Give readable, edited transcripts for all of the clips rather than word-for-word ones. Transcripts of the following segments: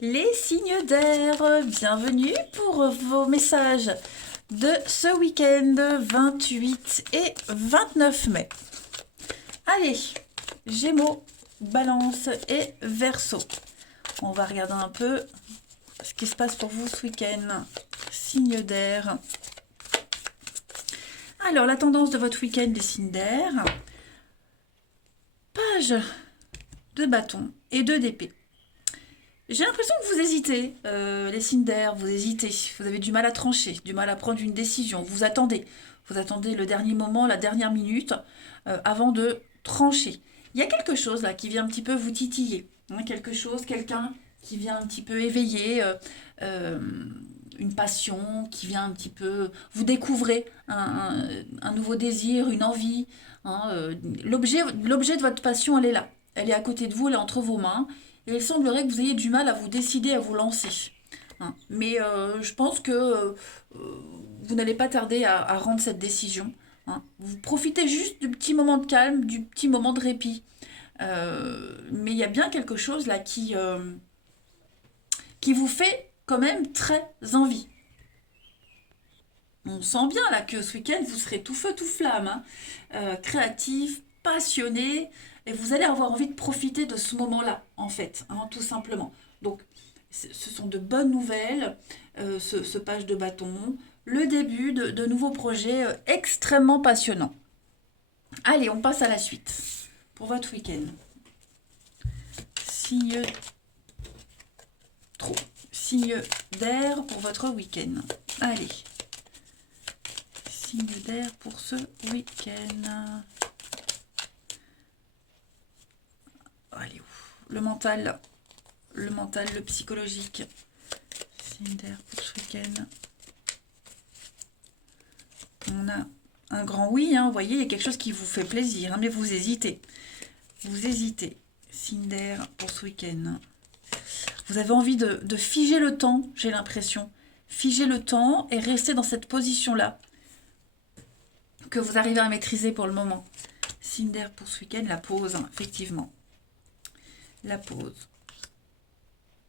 Les signes d'air, bienvenue pour vos messages de ce week-end 28 et 29 mai. Allez, Gémeaux, Balance et Verseau. On va regarder un peu ce qui se passe pour vous ce week-end. Signes d'air. Alors, la tendance de votre week-end des signes d'air. Page de bâton et de d'épée. J'ai l'impression que vous hésitez, les signes d'air, vous hésitez, vous avez du mal à trancher, du mal à prendre une décision, vous attendez le dernier moment, la dernière minute, avant de trancher. Il y a quelque chose là qui vient un petit peu vous titiller, hein, quelque chose, quelqu'un qui vient un petit peu éveiller euh, une passion, qui vient un petit peu, vous découvrez un nouveau désir, une envie, hein, l'objet de votre passion, elle est là, elle est à côté de vous, elle est entre vos mains. Et il semblerait que vous ayez du mal à vous décider à vous lancer. Hein. Mais je pense que vous n'allez pas tarder à rendre cette décision. Hein. Vous profitez juste du petit moment de calme, du petit moment de répit. Mais il y a bien quelque chose là qui vous fait quand même très envie. On sent bien là que ce week-end, vous serez tout feu, tout flamme, hein. Créatif, passionné, et vous allez avoir envie de profiter de ce moment-là, en fait, hein, tout simplement. Donc, ce sont de bonnes nouvelles, ce page de bâton, le début de nouveaux projets extrêmement passionnants. Allez, on passe à la suite pour votre week-end. Signe, trop, signe d'air pour votre week-end. Allez. Signe d'air pour ce week-end. Allez, le mental, le psychologique. Signe d'air pour ce week-end. On a un grand oui, hein, vous voyez, il y a quelque chose qui vous fait plaisir, hein, mais vous hésitez. Vous hésitez. Signe d'air pour ce week-end. Vous avez envie de figer le temps, j'ai l'impression. Figer le temps et rester dans cette position-là que vous arrivez à maîtriser pour le moment. Signe d'air pour ce week-end, la pause, hein, effectivement. La pause.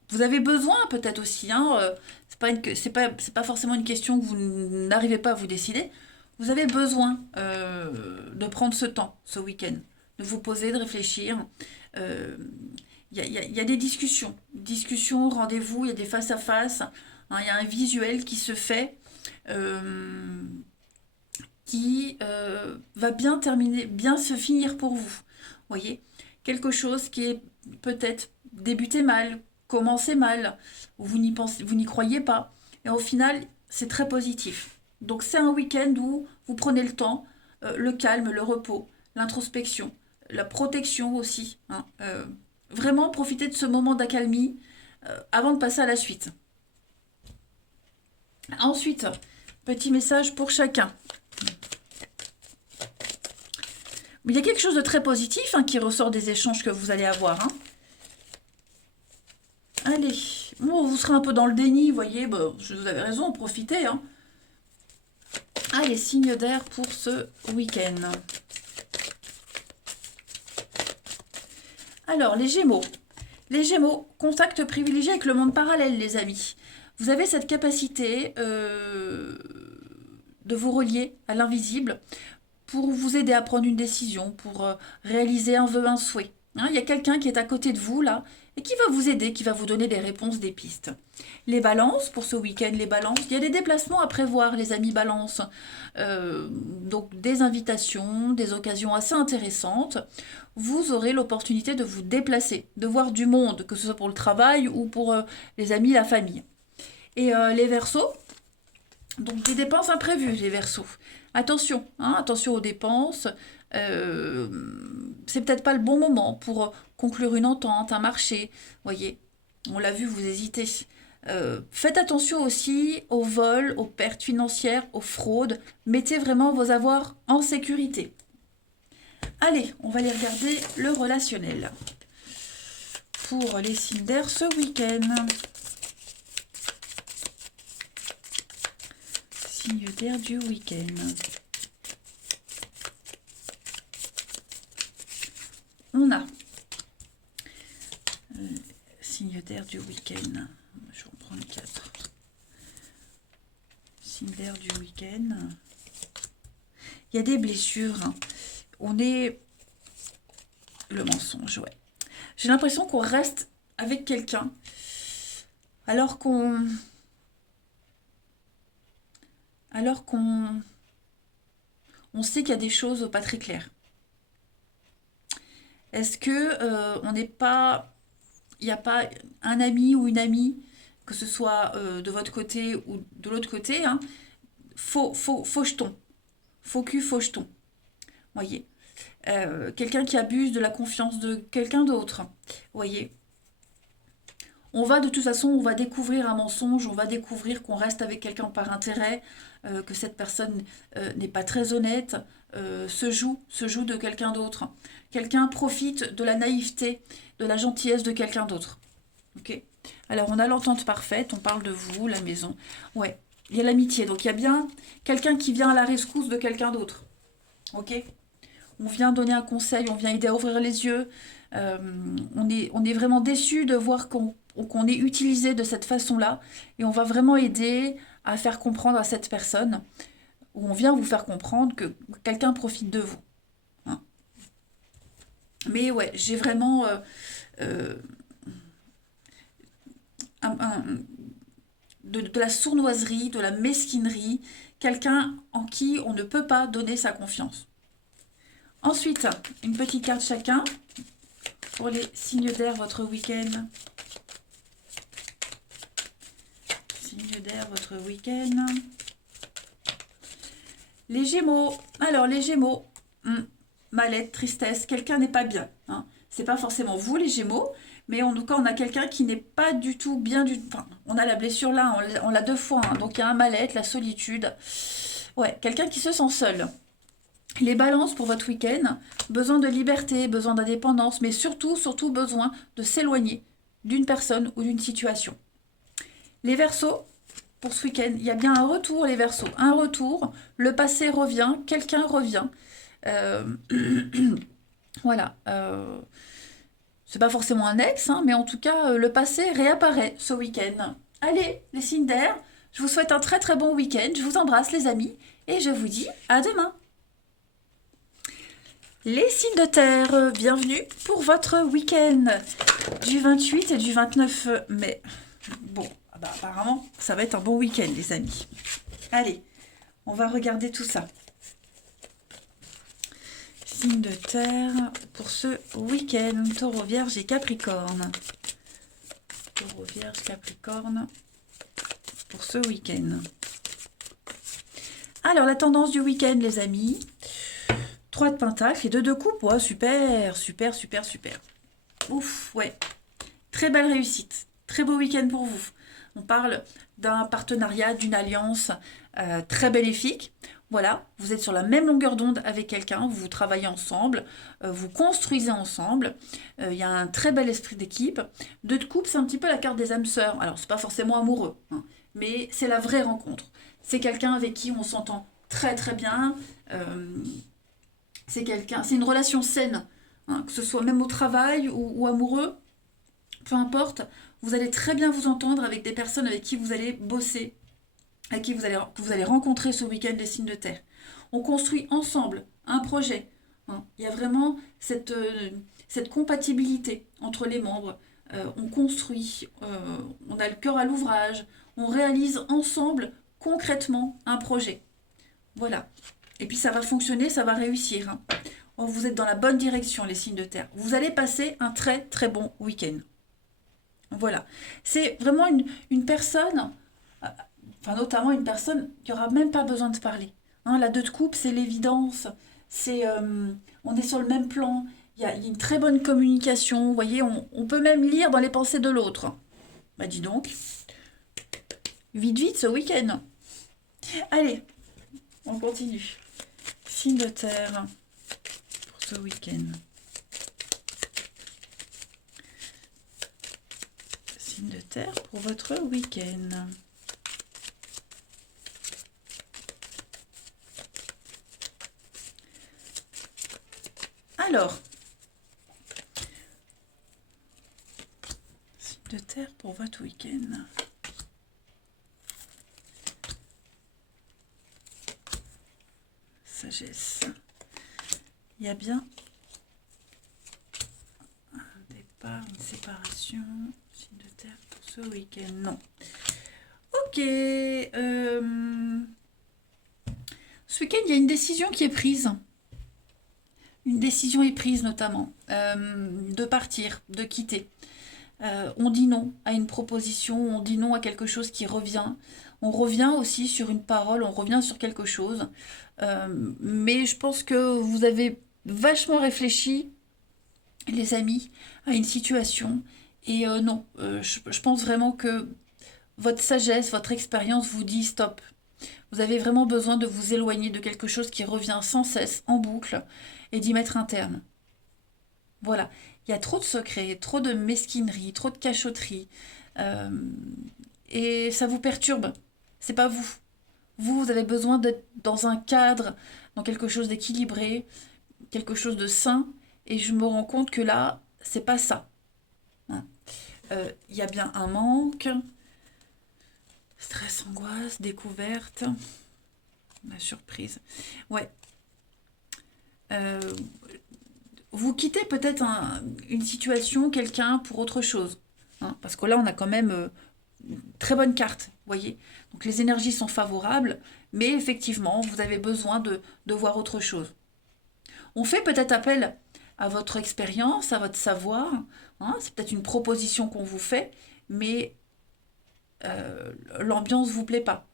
Vous avez besoin peut-être aussi, hein, c'est pas forcément une question que vous n'arrivez pas à vous décider. Vous avez besoin de prendre ce temps, ce week-end, de vous poser, de réfléchir. Il y a des discussions, rendez-vous, il y a des face-à-face, hein, il y a un visuel qui se fait, qui va bien terminer, bien se finir pour vous. Voyez, quelque chose qui est peut-être débuté mal, commencé mal, vous n'y pensez, vous n'y croyez pas, et au final, c'est très positif. Donc c'est un week-end où vous prenez le temps, le calme, le repos, l'introspection, la protection aussi. Hein, vraiment profiter de ce moment d'accalmie avant de passer à la suite. Ensuite, petit message pour chacun. Il y a quelque chose de très positif, hein, qui ressort des échanges que vous allez avoir. Hein. Allez, bon, vous serez un peu dans le déni, vous voyez, bah, vous avez raison, profitez. Hein. Allez, signe d'air pour ce week-end. Alors, les Gémeaux. Les Gémeaux, contact privilégié avec le monde parallèle, les amis. Vous avez cette capacité de vous relier à l'invisible pour vous aider à prendre une décision, pour réaliser un vœu, un souhait. Hein, il y a quelqu'un qui est à côté de vous, là, et qui va vous aider, qui va vous donner des réponses, des pistes. Les balances, pour ce week-end, les balances, il y a des déplacements à prévoir, les amis balances. Donc des invitations, des occasions assez intéressantes. Vous aurez l'opportunité de vous déplacer, de voir du monde, que ce soit pour le travail ou pour les amis, la famille. Et les Verseaux, donc des dépenses imprévues, les Verseaux. Attention, hein, attention aux dépenses. Euh, c'est peut-être pas le bon moment pour conclure une entente, un marché. Voyez, on l'a vu, vous hésitez. Faites attention aussi aux vols, aux pertes financières, aux fraudes. Mettez vraiment vos avoirs en sécurité. Allez, on va aller regarder le relationnel pour les signes d'air ce week-end. Signe d'air du week-end. On a Signe d'air du week-end. Je vais en prendre 4. Signe d'air du week-end. Il y a des blessures. Hein. On est... Le mensonge, ouais. J'ai l'impression qu'on reste avec quelqu'un alors qu'on... On sait qu'il y a des choses pas très claires. Est-ce que on n'est pas... Il n'y a pas un ami ou une amie, que ce soit de votre côté ou de l'autre côté, hein, faux jeton. Faux cul, faux jeton. Voyez. Quelqu'un qui abuse de la confiance de quelqu'un d'autre. Voyez. On va de toute façon, on va découvrir un mensonge, on va découvrir qu'on reste avec quelqu'un par intérêt, que cette personne n'est pas très honnête, se joue de quelqu'un d'autre. Quelqu'un profite de la naïveté, de la gentillesse de quelqu'un d'autre. Ok. Alors on a l'entente parfaite, on parle de vous, la maison. Ouais, il y a l'amitié, donc il y a bien quelqu'un qui vient à la rescousse de quelqu'un d'autre. Ok. On vient donner un conseil, on vient aider à ouvrir les yeux. On est vraiment déçu de voir qu'on est utilisé de cette façon-là. Et on va vraiment aider à faire comprendre à cette personne, ou on vient vous faire comprendre que quelqu'un profite de vous. Hein. Mais ouais, j'ai vraiment de la sournoiserie, de la mesquinerie, quelqu'un en qui on ne peut pas donner sa confiance. Ensuite, une petite carte chacun pour les signes d'air votre week-end. Signes d'air votre week-end. Les Gémeaux. Alors, les Gémeaux, mal-être, tristesse, quelqu'un n'est pas bien. Hein. C'est pas forcément vous, les Gémeaux, mais en tout cas, on a quelqu'un qui n'est pas du tout bien du tout. Enfin, on a la blessure là, on l'a 2 fois. Hein. Donc, il y a un mal-être, la solitude. Ouais, quelqu'un qui se sent seul. Les balances pour votre week-end, besoin de liberté, besoin d'indépendance, mais surtout besoin de s'éloigner d'une personne ou d'une situation. Les Verseaux, pour ce week-end, il y a bien un retour, les Verseaux. Un retour, le passé revient, quelqu'un revient. Voilà. C'est pas forcément un ex, hein, mais en tout cas, le passé réapparaît ce week-end. Allez, les signes d'air, je vous souhaite un très très bon week-end. Je vous embrasse, les amis, et je vous dis à demain. Les signes de terre, bienvenue pour votre week-end du 28 et du 29 mai. Bon, bah apparemment, ça va être un bon week-end, les amis. Allez, on va regarder tout ça. Signes de terre pour ce week-end, Taureau, Vierge et Capricorne. Taureau, Vierge, Capricorne pour ce week-end. Alors, la tendance du week-end, les amis. 3 de pentacle et 2 de coupe. Ouais, super. Ouf, ouais. Très belle réussite. Très beau week-end pour vous. On parle d'un partenariat, d'une alliance très bénéfique. Voilà, vous êtes sur la même longueur d'onde avec quelqu'un, vous travaillez ensemble, vous construisez ensemble. Il y a un très bel esprit d'équipe. 2 de coupe, c'est un petit peu la carte des âmes sœurs. Alors, c'est pas forcément amoureux, hein, mais c'est la vraie rencontre. C'est quelqu'un avec qui on s'entend très très bien. C'est une relation saine, hein, que ce soit même au travail ou amoureux, peu importe, vous allez très bien vous entendre avec des personnes avec qui vous allez bosser, avec qui que vous allez rencontrer ce week-end les signes de terre. On construit ensemble un projet. Hein. Il y a vraiment cette compatibilité entre les membres. On construit, on a le cœur à l'ouvrage, on réalise ensemble concrètement un projet. Voilà. Et puis ça va fonctionner, ça va réussir. Hein. Oh, vous êtes dans la bonne direction, les signes de terre. Vous allez passer un très très bon week-end. Voilà. C'est vraiment une personne, enfin notamment une personne qui n'aura même pas besoin de parler. Hein, la 2 de coupe, c'est l'évidence. On est sur le même plan. Il y a une très bonne communication. Vous voyez, on peut même lire dans les pensées de l'autre. Bah dis donc. Vite ce week-end. Allez, on continue. Signe de terre pour ce week-end. Signe de terre pour votre week-end. Alors, signe de terre pour votre week-end. Sagesse. Il y a bien un départ, une séparation. Signe de terre pour ce week-end. Non. Ok. Ce week-end, il y a une décision qui est prise. Une décision est prise notamment de partir, de quitter. On dit non à une proposition, on dit non à quelque chose qui revient. On revient aussi sur une parole, on revient sur quelque chose. Mais je pense que vous avez vachement réfléchi, les amis, à une situation. Et non, je pense vraiment que votre sagesse, votre expérience vous dit stop. Vous avez vraiment besoin de vous éloigner de quelque chose qui revient sans cesse, en boucle, et d'y mettre un terme. Voilà. Il y a trop de secrets, trop de mesquinerie, trop de cachotterie. euh, et ça vous perturbe. C'est pas vous. Vous avez besoin d'être dans un cadre, dans quelque chose d'équilibré, quelque chose de sain. Et je me rends compte que là, c'est pas ça. Hein. Il y a bien un manque. Stress, angoisse, découverte. La surprise. Ouais. Euh, vous quittez peut-être une situation, quelqu'un pour autre chose. Hein, parce que là, on a quand même une très bonne carte, vous voyez. Donc les énergies sont favorables, mais effectivement, vous avez besoin de voir autre chose. On fait peut-être appel à votre expérience, à votre savoir. Hein, c'est peut-être une proposition qu'on vous fait, mais l'ambiance ne vous plaît pas.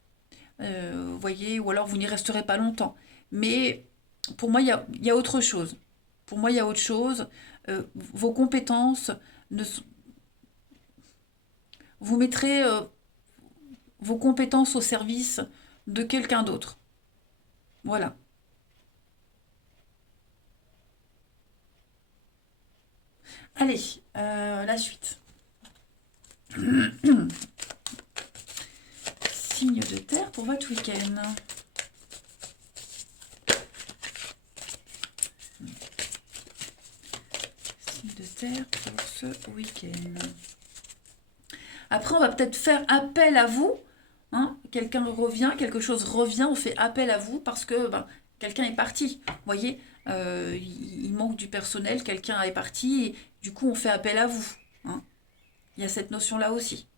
Vous voyez, ou alors vous n'y resterez pas longtemps. Mais pour moi, il y a autre chose. Pour moi, il y a autre chose. Vos compétences, ne, vous mettrez vos compétences au service de quelqu'un d'autre. Voilà. Allez, la suite. Signe de terre pour votre week-end. Signe de terre pour ce week-end. Après, on va peut-être faire appel à vous. Hein, quelqu'un revient, quelque chose revient, on fait appel à vous parce que quelqu'un est parti. Vous voyez, il manque du personnel, quelqu'un est parti, et du coup, on fait appel à vous. Hein. Il y a cette notion-là aussi.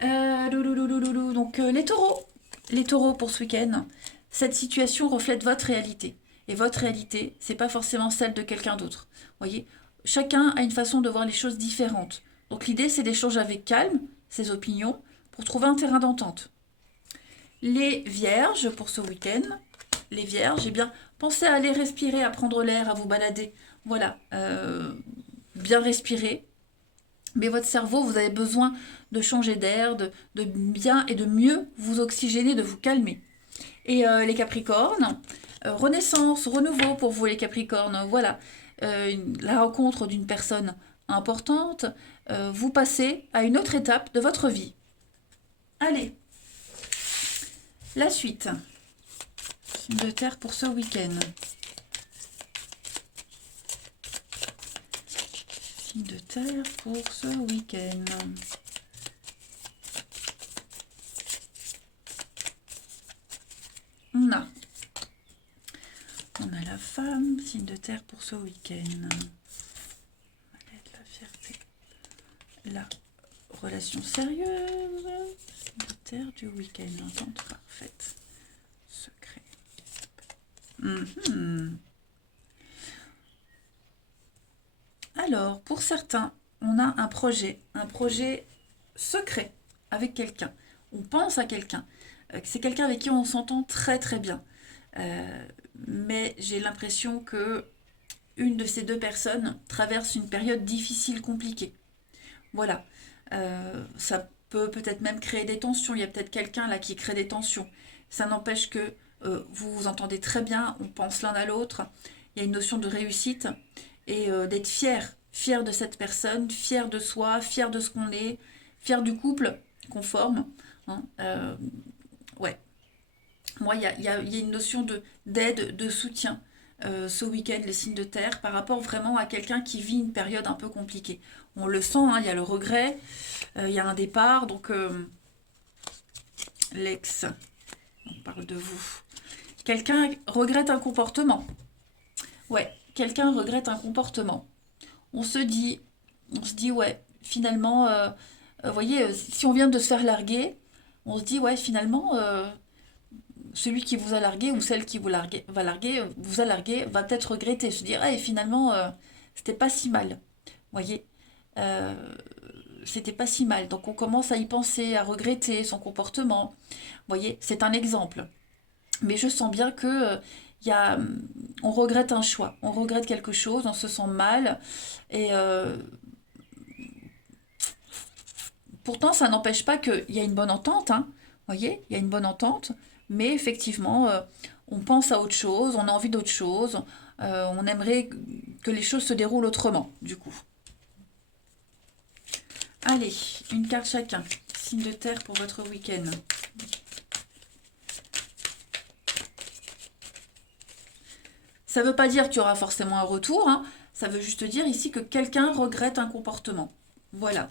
Donc, les taureaux pour ce week-end, cette situation reflète votre réalité. Et votre réalité, c'est pas forcément celle de quelqu'un d'autre. Vous voyez, chacun a une façon de voir les choses différentes. Donc, l'idée, c'est d'échanger avec calme ses opinions pour trouver un terrain d'entente. Les vierges pour ce week-end, les vierges, eh bien, pensez à aller respirer, à prendre l'air, à vous balader. Voilà, bien respirer. Mais votre cerveau, vous avez besoin de changer d'air, de bien et de mieux vous oxygéner, de vous calmer. Et les capricornes, renaissance, renouveau pour vous les capricornes. Voilà, la rencontre d'une personne importante, vous passez à une autre étape de votre vie. Allez, la suite. Signe de terre pour ce week-end. Signe de terre pour ce week-end. On a la femme, signe de terre pour ce week-end. La fierté. La relation sérieuse. Signe de terre du week-end. Entente parfaite. Secret. Alors, pour certains, on a un projet secret avec quelqu'un. On pense à quelqu'un. C'est quelqu'un avec qui on s'entend très très bien. Mais j'ai l'impression que une de ces deux personnes traverse une période difficile, compliquée. Voilà. Ça peut peut-être même créer des tensions. Il y a peut-être quelqu'un là qui crée des tensions. Ça n'empêche que vous vous entendez très bien, on pense l'un à l'autre. Il y a une notion de réussite et d'être fier de cette personne, fier de soi, fier de ce qu'on est, fier du couple qu'on forme. Hein. Ouais. Moi, il y a une notion d'aide, de soutien ce week-end, les signes de terre, par rapport vraiment à quelqu'un qui vit une période un peu compliquée. On le sent, hein, il y a le regret, il y a un départ, donc l'ex, on parle de vous. Quelqu'un regrette un comportement. Ouais, quelqu'un regrette un comportement. On se dit, ouais, finalement, vous voyez, si on vient de se faire larguer, on se dit, ouais, finalement, celui qui vous a largué ou celle qui vous a largué, va peut-être regretter, se dire, ah, et finalement, c'était pas si mal. Vous voyez, Euh, c'était pas si mal. Donc on commence à y penser, à regretter son comportement. Vous voyez, c'est un exemple. Mais je sens bien que on regrette un choix, on regrette quelque chose, on se sent mal. Et pourtant, ça n'empêche pas qu'il y a une bonne entente. Hein. Vous voyez, il y a une bonne entente. Mais effectivement, on pense à autre chose, on a envie d'autre chose. On aimerait que les choses se déroulent autrement, du coup. Allez, une carte chacun. Signe de terre pour votre week-end. Ça ne veut pas dire qu'il y aura forcément un retour. Hein. Ça veut juste dire ici que quelqu'un regrette un comportement. Voilà.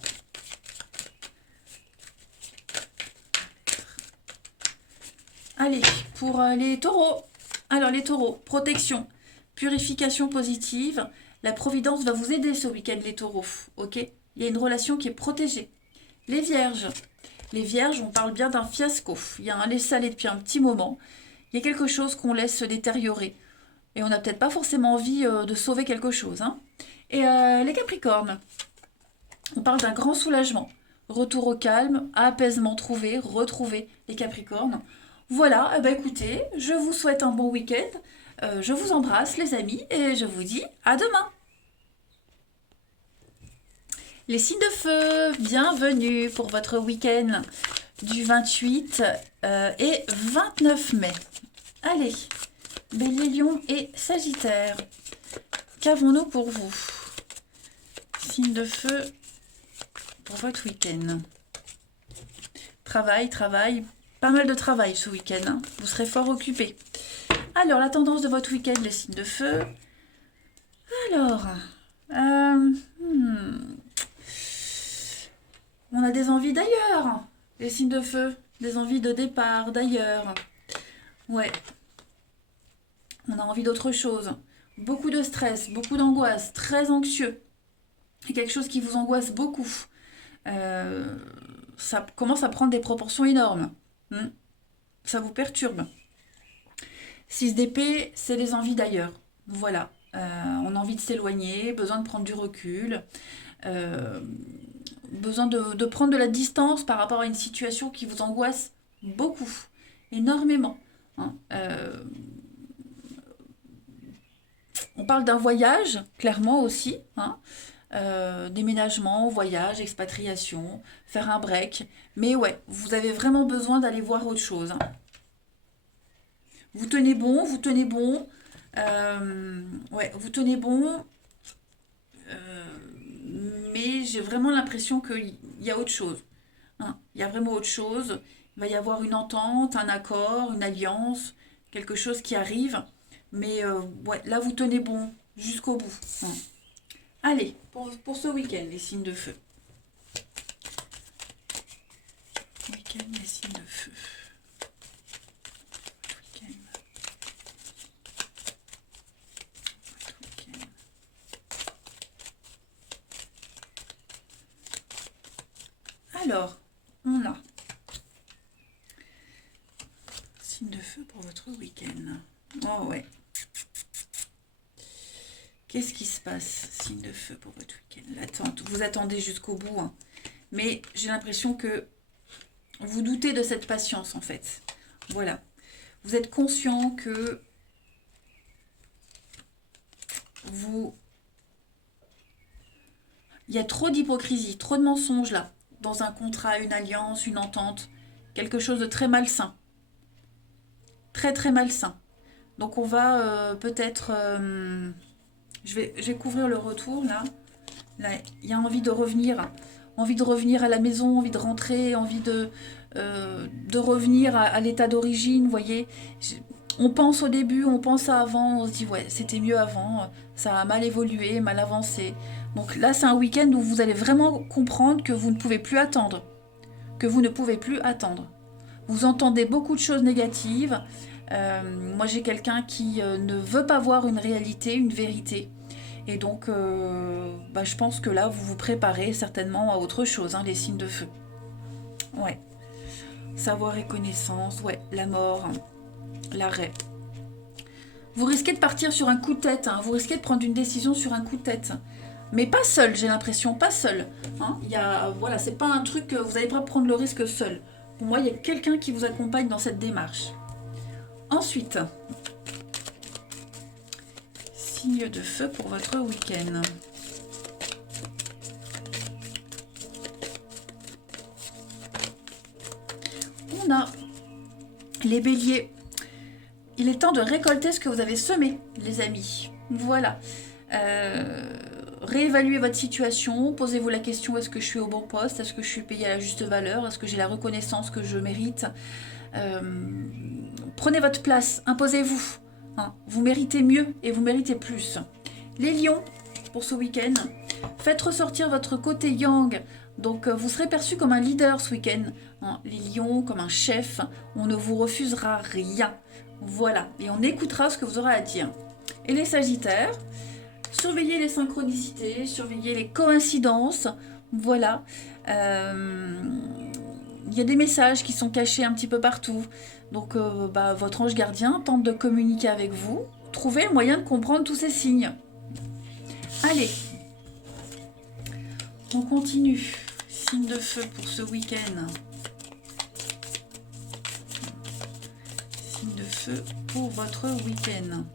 Allez, pour les taureaux. Alors les taureaux, protection, purification positive. La providence va vous aider ce week-end les taureaux. Ok. Il y a une relation qui est protégée. Les vierges. Les vierges, on parle bien d'un fiasco. Il y a un laisser-aller depuis un petit moment. Il y a quelque chose qu'on laisse se détériorer. Et on n'a peut-être pas forcément envie de sauver quelque chose. Hein. Et les capricornes. On parle d'un grand soulagement. Retour au calme, apaisement trouvé, retrouvé les capricornes. Voilà, eh ben écoutez, je vous souhaite un bon week-end. Je vous embrasse les amis et je vous dis à demain. Les signes de feu, bienvenue pour votre week-end du 28 et 29 mai. Allez, Bélier, Lion et Sagittaire, qu'avons-nous pour vous? Signe de feu pour votre week-end. Travail, pas mal de travail ce week-end. Hein. Vous serez fort occupé. Alors, la tendance de votre week-end, les signes de feu. Alors, on a des envies d'ailleurs. Les signes de feu, des envies de départ d'ailleurs. Ouais. On a envie d'autre chose. Beaucoup de stress, beaucoup d'angoisse, très anxieux. Et quelque chose qui vous angoisse beaucoup. Ça commence à prendre des proportions énormes. Ça vous perturbe. 6 d'épée, c'est les envies d'ailleurs. Voilà. On a envie de s'éloigner, besoin de prendre du recul, besoin de prendre de la distance par rapport à une situation qui vous angoisse beaucoup, énormément. Hein. On parle d'un voyage, clairement aussi. Hein. Déménagement, voyage, expatriation, faire un break. Mais ouais, vous avez vraiment besoin d'aller voir autre chose. Hein. Vous tenez bon, vous tenez bon. Ouais, vous tenez bon. Mais j'ai vraiment l'impression qu'il y a autre chose. Hein. Il y a vraiment autre chose. Il va y avoir une entente, un accord, une alliance, quelque chose qui arrive. Mais ouais, là, vous tenez bon jusqu'au bout. Hein. Allez, pour ce week-end, les signes de feu. Week-end, les signes de feu. Week-end. Week-end. Alors, on a signe de feu pour votre week-end. Oh ouais. Qu'est-ce qui se passe, signe de feu pour votre week-end? L'attente. Vous attendez jusqu'au bout. Hein. Mais j'ai l'impression que vous doutez de cette patience, en fait. Voilà. Vous êtes conscient que il y a trop d'hypocrisie, trop de mensonges là, dans un contrat, une alliance, une entente. Quelque chose de très malsain. Très, très malsain. Donc on va peut-être... je vais couvrir le retour là. Là, il y a envie de revenir à la maison, envie de rentrer, envie de revenir à l'état d'origine, vous voyez. On pense au début, on pense à avant, on se dit ouais, c'était mieux avant, ça a mal évolué, mal avancé. Donc là, c'est un week-end où vous allez vraiment comprendre que vous ne pouvez plus attendre. Que vous ne pouvez plus attendre. Vous entendez beaucoup de choses négatives. Moi, j'ai quelqu'un qui ne veut pas voir une réalité, une vérité. Et donc, je pense que là, vous vous préparez certainement à autre chose, hein, les signes de feu. Ouais. Savoir et connaissance, ouais, la mort, hein, l'arrêt. Vous risquez de partir sur un coup de tête, hein, vous risquez de prendre une décision sur un coup de tête. Mais pas seul, j'ai l'impression, pas seul. Hein. Voilà, c'est pas un truc que vous n'allez pas prendre le risque seul. Pour moi, il y a quelqu'un qui vous accompagne dans cette démarche. Ensuite, signe de feu pour votre week-end. On a les béliers. Il est temps de récolter ce que vous avez semé, les amis. Voilà. Réévaluez votre situation, posez-vous la question, est-ce que je suis au bon poste, est-ce que je suis payée à la juste valeur, est-ce que j'ai la reconnaissance que je mérite. Prenez votre place, imposez-vous. Hein. Vous méritez mieux et vous méritez plus. Les lions, pour ce week-end, faites ressortir votre côté yang. Donc vous serez perçu comme un leader ce week-end. Hein. Les lions, comme un chef, on ne vous refusera rien. Voilà, et on écoutera ce que vous aurez à dire. Et les sagittaires, surveillez les synchronicités, surveillez les coïncidences. Voilà. Il y a des messages qui sont cachés un petit peu partout. Donc votre ange gardien tente de communiquer avec vous. Trouvez le moyen de comprendre tous ces signes. Allez, on continue. Signe de feu pour ce week-end. Signe de feu pour votre week-end.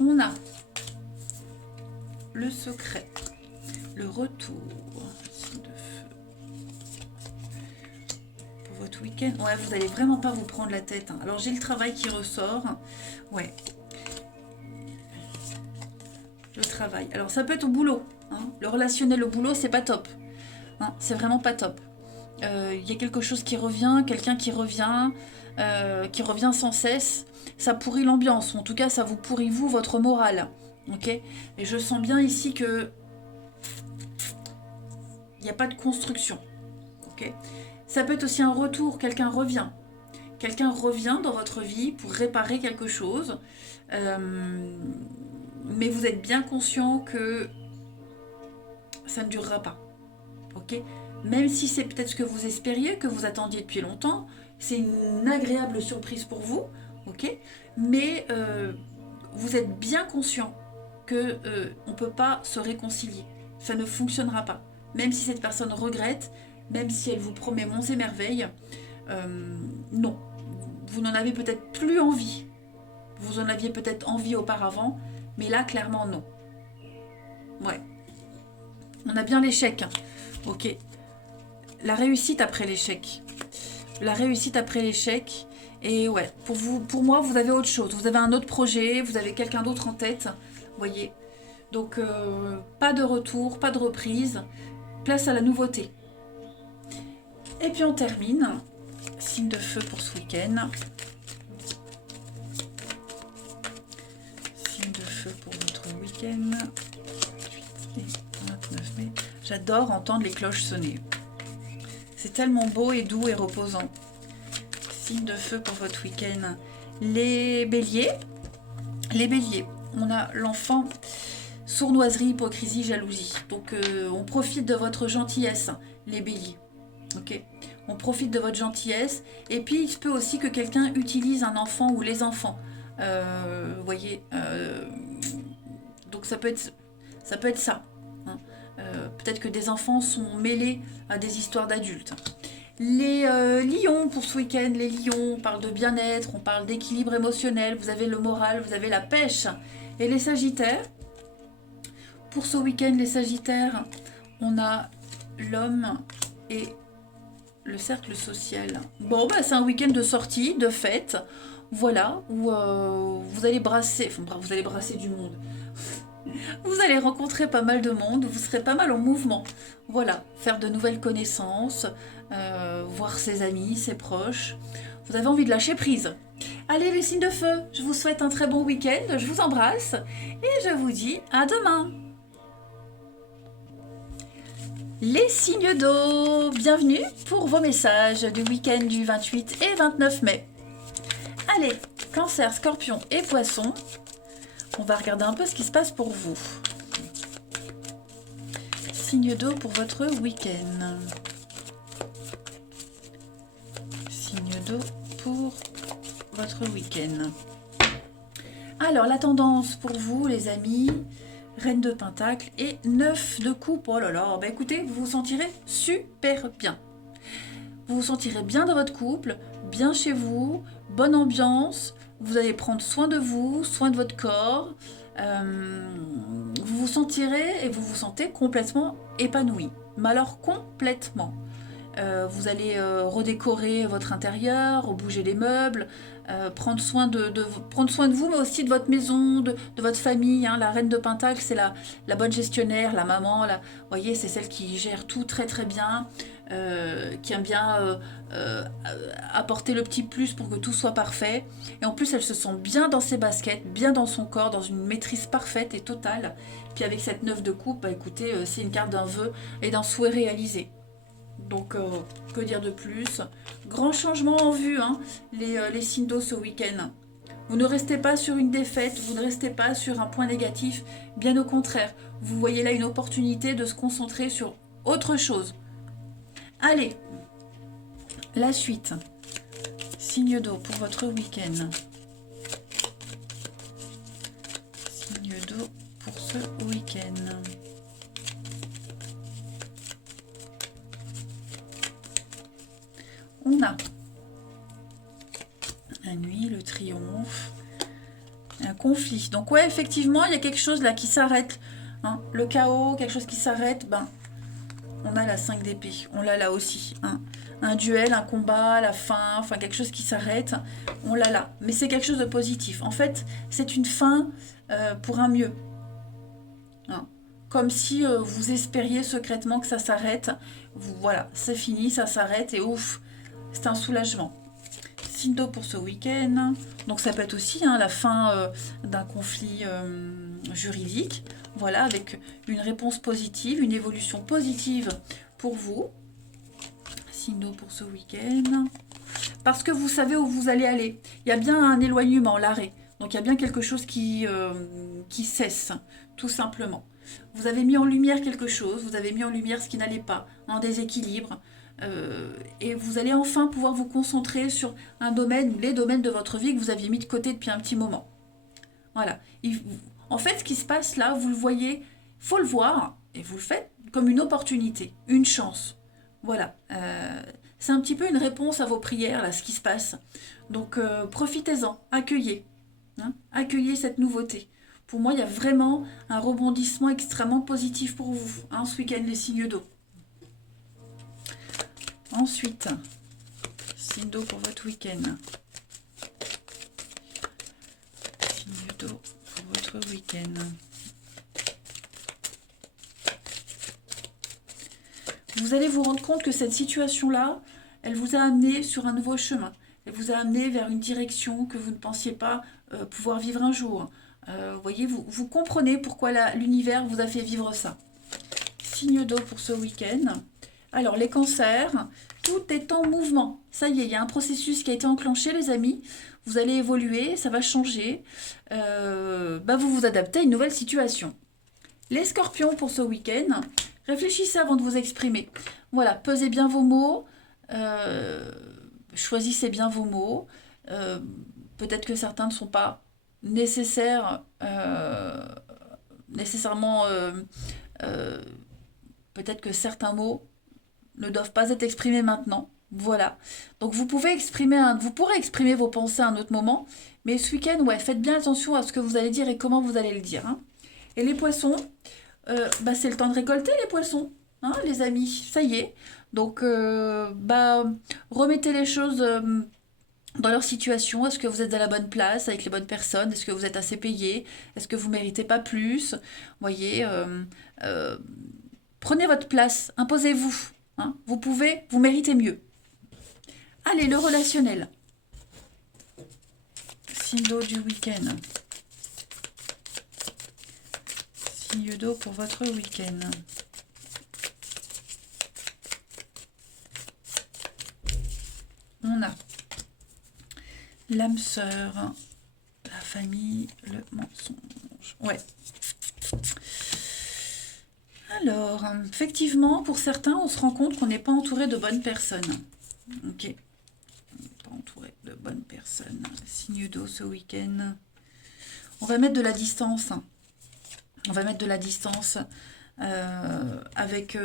On a le secret, le retour, signe de feu pour votre week-end. Ouais, vous n'allez vraiment pas vous prendre la tête. Hein. Alors j'ai le travail qui ressort. Ouais. Le travail. Alors ça peut être au boulot. Hein. Le relationnel au boulot, c'est pas top. Hein, c'est vraiment pas top. Y a quelque chose qui revient, quelqu'un qui revient sans cesse. Ça pourrit l'ambiance, ou en tout cas ça vous pourrit vous, votre morale. Ok. Et je sens bien ici que il n'y a pas de construction. Ok. Ça peut être aussi un retour, quelqu'un revient. Quelqu'un revient dans votre vie pour réparer quelque chose. Mais vous êtes bien conscient que ça ne durera pas. Ok. Même si c'est peut-être ce que vous espériez, que vous attendiez depuis longtemps, c'est une agréable surprise pour vous, ok. Mais vous êtes bien conscient que on ne peut pas se réconcilier. Ça ne fonctionnera pas. Même si cette personne regrette, même si elle vous promet monts et merveilles, non. Vous n'en avez peut-être plus envie. Vous en aviez peut-être envie auparavant, mais là, clairement, non. Ouais. On a bien l'échec. Ok. La réussite après l'échec. La réussite après l'échec. Et ouais, pour moi, vous avez autre chose. Vous avez un autre projet, vous avez quelqu'un d'autre en tête. Vous voyez. Donc, pas de retour, pas de reprise. Place à la nouveauté. Et puis on termine. Signe de feu pour ce week-end. Signe de feu pour votre week-end. 28 et 29 mai. J'adore entendre les cloches sonner. C'est tellement beau et doux et reposant. Signe de feu pour votre week-end. Les béliers. Les béliers. On a l'enfant. Sournoiserie, hypocrisie, jalousie. Donc on profite de votre gentillesse, les béliers. Ok. On profite de votre gentillesse. Et puis il se peut aussi que quelqu'un utilise un enfant ou les enfants. Vous voyez. Donc ça peut être ça. Hein. Peut-être que des enfants sont mêlés à des histoires d'adultes. Les lions pour ce week-end, les lions, on parle de bien-être, on parle d'équilibre émotionnel, vous avez le moral, vous avez la pêche. Et les sagittaires, pour ce week-end, les sagittaires, on a l'homme et le cercle social. Bon, c'est un week-end de sortie, de fête, voilà, où vous allez brasser du monde. Vous allez rencontrer pas mal de monde, vous serez pas mal en mouvement. Voilà, faire de nouvelles connaissances, voir ses amis, ses proches. Vous avez envie de lâcher prise. Allez les signes de feu, je vous souhaite un très bon week-end, je vous embrasse et je vous dis à demain. Les signes d'eau, bienvenue pour vos messages du week-end du 28 et 29 mai. Allez, Cancer, Scorpion et Poisson, on va regarder un peu ce qui se passe pour vous. Signe d'eau pour votre week-end. Signe d'eau pour votre week-end. Alors, la tendance pour vous, les amis, Reine de Pentacle et 9 de coupe. Oh là là, bah écoutez, vous vous sentirez super bien. Vous vous sentirez bien dans votre couple, bien chez vous, bonne ambiance. Vous allez prendre soin de vous, soin de votre corps. Vous vous sentirez et vous vous sentez complètement épanoui. Mais alors complètement. Vous allez redécorer votre intérieur, bouger les meubles, prendre soin prendre soin de vous, mais aussi de votre maison, de votre famille. Hein. La reine de Pentacle, c'est la bonne gestionnaire, la maman. Vous voyez, c'est celle qui gère tout très très bien, qui aime bien apporter le petit plus pour que tout soit parfait. Et en plus, elle se sent bien dans ses baskets, bien dans son corps, dans une maîtrise parfaite et totale. Puis avec cette 9 de coupe, bah, écoutez, c'est une carte d'un vœu et d'un souhait réalisé. Donc, que dire de plus? Grand changement en vue, hein, les signes d'eau ce week-end. Vous ne restez pas sur une défaite, vous ne restez pas sur un point négatif, bien au contraire. Vous voyez là une opportunité de se concentrer sur autre chose. Allez, la suite. Signe d'eau pour votre week-end. Signe d'eau pour ce week-end. On a la nuit, le triomphe, un conflit. Donc ouais, effectivement, il y a quelque chose là qui s'arrête. Hein. Le chaos, quelque chose qui s'arrête. Ben, on a la 5 d'épée. On l'a là aussi. Hein. Un duel, un combat, la fin, enfin quelque chose qui s'arrête. On l'a là. Mais c'est quelque chose de positif. En fait, c'est une fin pour un mieux. Hein. Comme si vous espériez secrètement que ça s'arrête. Voilà, c'est fini, ça s'arrête et ouf. C'est un soulagement. Signe d'eau pour ce week-end. Donc ça peut être aussi la fin d'un conflit juridique. Voilà, avec une réponse positive, une évolution positive pour vous. Signe d'eau pour ce week-end. Parce que vous savez où vous allez aller. Il y a bien un éloignement, l'arrêt. Donc il y a bien quelque chose qui cesse, tout simplement. Vous avez mis en lumière quelque chose, vous avez mis en lumière ce qui n'allait pas, un déséquilibre. Et vous allez enfin pouvoir vous concentrer sur un domaine ou les domaines de votre vie que vous aviez mis de côté depuis un petit moment. Voilà. En fait, ce qui se passe là, vous le voyez, il faut le voir, et vous le faites comme une opportunité, une chance. Voilà. C'est un petit peu une réponse à vos prières, là, ce qui se passe. Donc, profitez-en, accueillez. Hein, accueillez cette nouveauté. Pour moi, il y a vraiment un rebondissement extrêmement positif pour vous, hein, ce week-end, les signes d'eau. Ensuite, signe d'eau pour votre week-end. Signe d'eau pour votre week-end. Vous allez vous rendre compte que cette situation-là, elle vous a amené sur un nouveau chemin. Elle vous a amené vers une direction que vous ne pensiez pas pouvoir vivre un jour. Vous voyez, vous comprenez pourquoi l'univers vous a fait vivre ça. Signe d'eau pour ce week-end. Alors, les cancers, tout est en mouvement. Ça y est, il y a un processus qui a été enclenché, les amis. Vous allez évoluer, ça va changer. Vous vous adaptez à une nouvelle situation. Les scorpions pour ce week-end, réfléchissez avant de vous exprimer. Voilà, pesez bien vos mots, choisissez bien vos mots. Peut-être que certains ne sont pas nécessairement... peut-être que certains mots ne doivent pas être exprimés maintenant. Voilà. Donc vous pourrez exprimer vos pensées à un autre moment, mais ce week-end, ouais, faites bien attention à ce que vous allez dire et comment vous allez le dire. Hein. Et les poissons, c'est le temps de récolter les poissons, hein, les amis. Ça y est. Donc remettez les choses dans leur situation. Est-ce que vous êtes à la bonne place avec les bonnes personnes? Est-ce que vous êtes assez payé? Est-ce que vous méritez pas plus? Vous voyez, euh, prenez votre place, imposez-vous. Hein. Vous pouvez, vous méritez mieux. Allez, le relationnel. Signe d'eau du week-end. Signe d'eau pour votre week-end. On a l'âme sœur, la famille, le mensonge. Ouais. Alors, effectivement, pour certains, on se rend compte qu'on n'est pas entouré de bonnes personnes. Ok. On n'est pas entouré de bonnes personnes. Signe d'eau ce week-end. On va mettre de la distance. On va mettre de la distance avec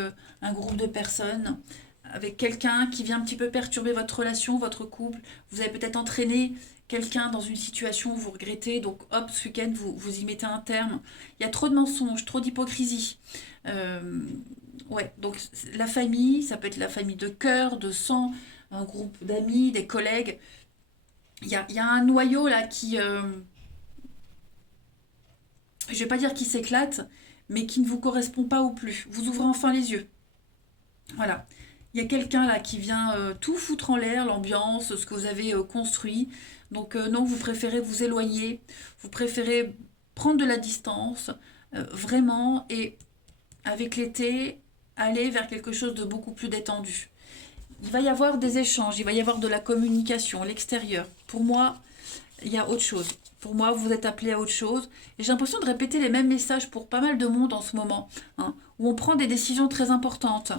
un groupe de personnes, avec quelqu'un qui vient un petit peu perturber votre relation, votre couple. Vous avez peut-être entraîné quelqu'un dans une situation où vous regrettez, donc hop, ce week-end, vous y mettez un terme. Il y a trop de mensonges, trop d'hypocrisie. Ouais, donc la famille, ça peut être la famille de cœur, de sang, un groupe d'amis, des collègues. Il y a un noyau là qui, je vais pas dire qui s'éclate, mais qui ne vous correspond pas ou plus. Vous ouvrez enfin les yeux. Voilà. Il y a quelqu'un là qui vient tout foutre en l'air, l'ambiance, ce que vous avez construit. Donc non, vous préférez vous éloigner, vous préférez prendre de la distance, vraiment, et avec l'été, aller vers quelque chose de beaucoup plus détendu. Il va y avoir des échanges, il va y avoir de la communication à l'extérieur. Pour moi, il y a autre chose. Pour moi, vous êtes appelé à autre chose. Et j'ai l'impression de répéter les mêmes messages pour pas mal de monde en ce moment, hein, où on prend des décisions très importantes.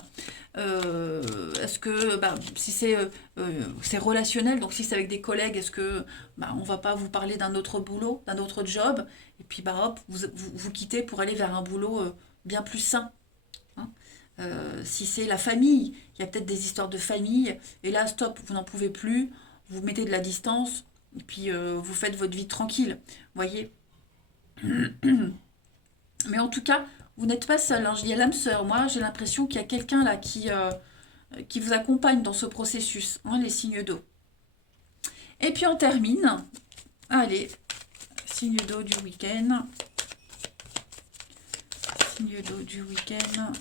Est-ce que, bah, si c'est relationnel, donc si c'est avec des collègues, est-ce que bah, on va pas vous parler d'un autre boulot, d'un autre job, et puis bah hop, vous quittez pour aller vers un boulot bien plus sain. Hein. Si c'est la famille, il y a peut-être des histoires de famille, et là, stop, vous n'en pouvez plus, vous mettez de la distance, et puis vous faites votre vie tranquille, voyez. Mais en tout cas, vous n'êtes pas seul. Hein. Il y a l'âme sœur. Moi, j'ai l'impression qu'il y a quelqu'un là qui vous accompagne dans ce processus, hein, les signes d'eau. Et puis on termine. Allez, signe d'eau du week-end. Signe d'eau du week-end.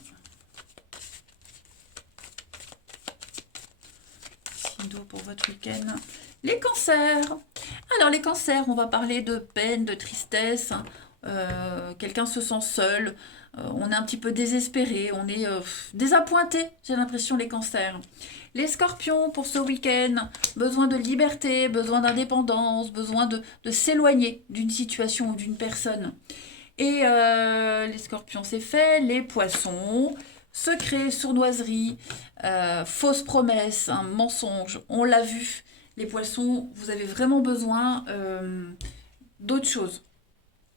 Signe d'eau pour votre week-end. Les cancers. Alors les cancers, on va parler de peine, de tristesse. Quelqu'un se sent seul. On est un petit peu désespéré. On est désappointé, j'ai l'impression, les cancers. Les scorpions, pour ce week-end, besoin de liberté, besoin d'indépendance, besoin de s'éloigner d'une situation ou d'une personne. Et les scorpions, c'est fait. Les poissons, secret, sournoiserie, fausses promesses, un mensonge, on l'a vu. Les poissons, vous avez vraiment besoin d'autre chose.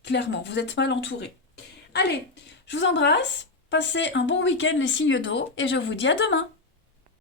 Clairement, vous êtes mal entouré. Allez, je vous embrasse. Passez un bon week-end les signes d'eau et je vous dis à demain.